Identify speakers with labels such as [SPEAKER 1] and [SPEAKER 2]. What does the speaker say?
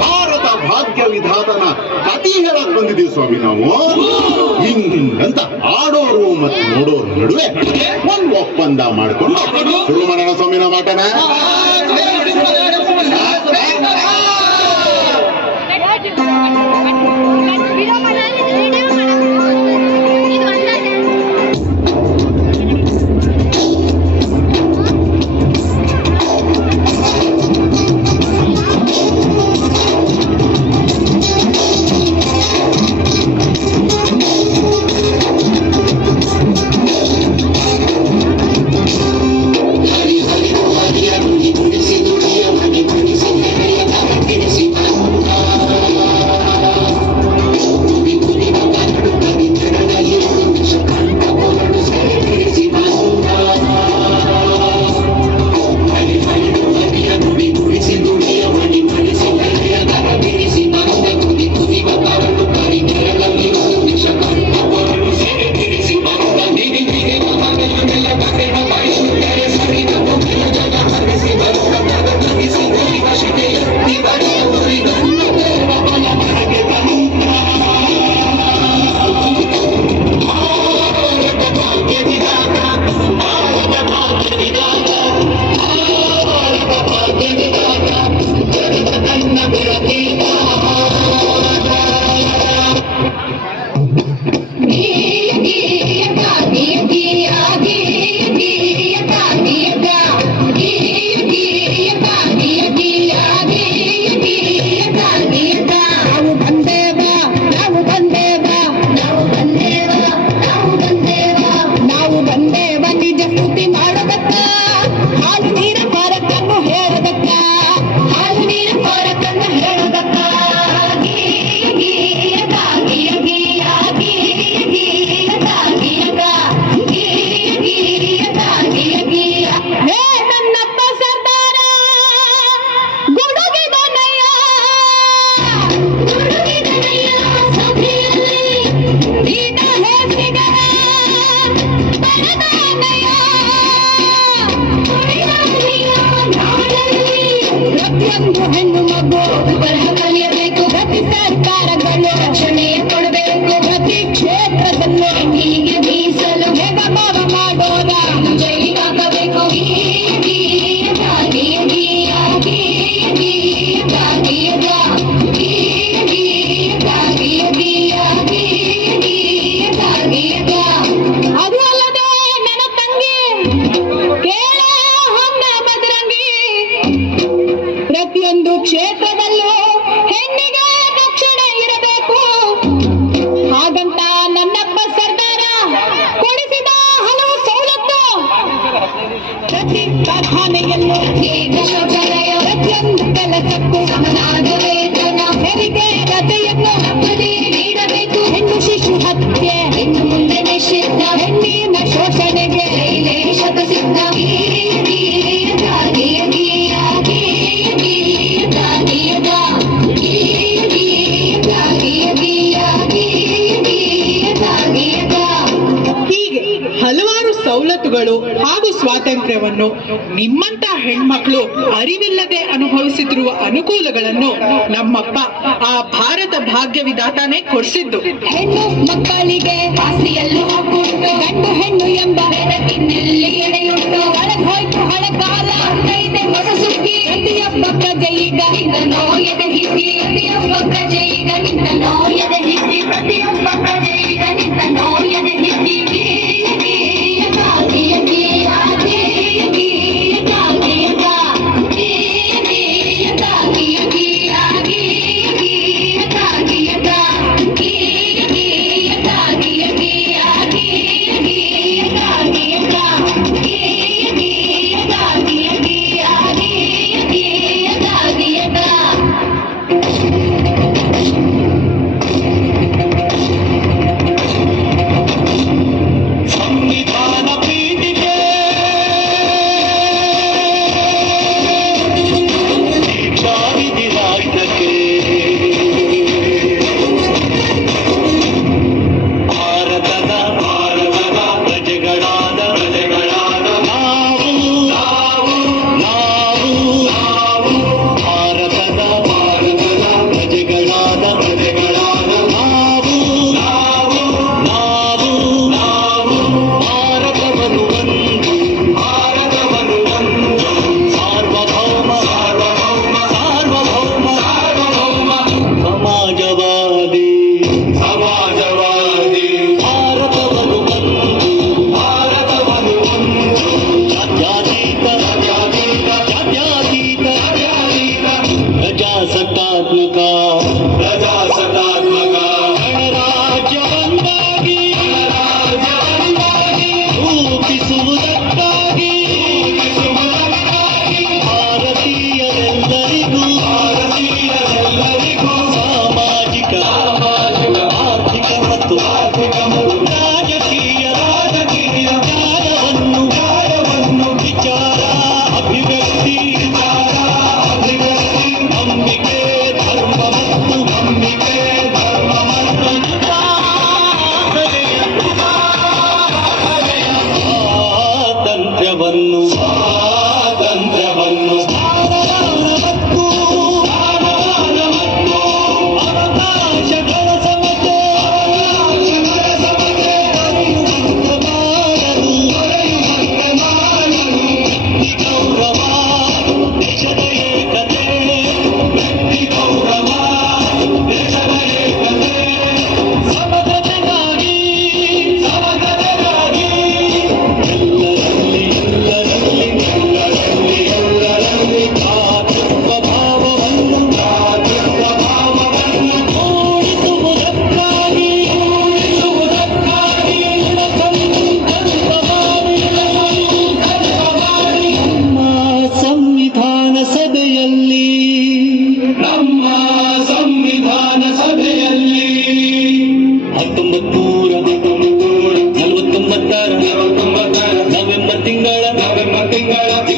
[SPEAKER 1] ಭಾರತ ಭಾಗ್ಯ ವಿಧಾನನ ಕತಿ ಹೇಳಕ್ ಬಂದಿದ್ದೀವಿ ಸ್ವಾಮಿ ನಾವು ಅಂತ ಆಡೋರು ಮತ್ತು ನೋಡೋರು ನಡುವೆ ಒಂದ್ ಒಪ್ಪಂದ ಮಾಡ್ಕೊಂಡು ಶುರು ಮಾಡೋಣ ಸ್ವಾಮಿ ನಾವು ಆಟನ
[SPEAKER 2] I ಪ್ರತಿಯೊಂದು ಹೆಣ್ಣು ಮಗು ಬರಹ ಕಲಿಯಬೇಕು ಪ್ರತಿ ಸರ್ಕಾರಗಳು ರಕ್ಷಣೆ ಕೊಡಬೇಕು ಪ್ರತಿ ಕ್ಷೇತ್ರದಲ್ಲೂ ಹೀಗೆ ಮೀಸಲು ಭೇದಭಾವ ಮಾಡೋದ ಜೈಲಿಗೆ ಅದು ಅಲ್ಲದೆ ನನ್ನ ತಂಗಿ ಪ್ರತಿಯೊಂದು ಕ್ಷೇತ್ರದಲ್ಲೂ ಹೆಣ್ಣಿಗೆ ರಕ್ಷಣೆ ಇರಬೇಕು. ಹಾಗಂತ ನನ್ನಪ್ಪ ಸರ್ದಾರ ಕೊಡಿಸಿದ ಹಲವು ಸವಲತ್ತು ಪ್ರತಿ ಕಾರ್ಖಾನೆಯಲ್ಲೂ ಪ್ರತಿಯೊಂದು ಕೆಲಸಕ್ಕೂ ಸಮನಾದ ವೇತನ ಹೆರಿಗೆ ನೀಡಬೇಕು. ಹೆಣ್ಣು ಶಿಶು ಹತ್ಯೆ ಮುಂದೆ
[SPEAKER 3] ಸ್ವಾತಂತ್ರ್ಯವನ್ನು ನಿಮ್ಮಂತ ಹೆಣ್ಮಕ್ಳು ಅರಿವಿಲ್ಲದೆ ಅನುಭವಿಸುತ್ತಿರುವ ಅನುಕೂಲಗಳನ್ನು ನಮ್ಮಪ್ಪ ಆ ಭಾರತ ಭಾಗ್ಯ ವಿಧಾತಾನೇ ಕೊಡಿಸಿದ್ದು.
[SPEAKER 2] ಹೆಣ್ಣು ಮಕ್ಕಳಿಗೆ ಗಂಡು ಹೆಣ್ಣು ಎಂಬ ಪ್ರತಿಯೊಬ್ಬ
[SPEAKER 4] ಸ್ವಾತಂತ್ರ್ಯವನ್ನು Para di